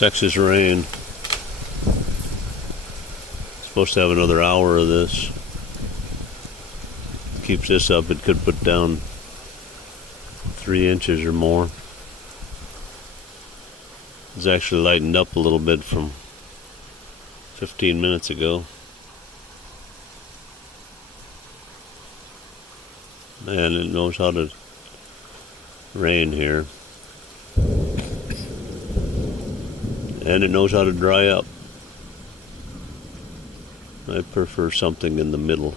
Texas rain. Supposed to have another hour of this. Keeps this up, it could put down 3 inches or more. It's actually lightened up a little bit from 15 minutes ago. Man, it knows how to rain here. And it knows how to dry up. I prefer something in the middle.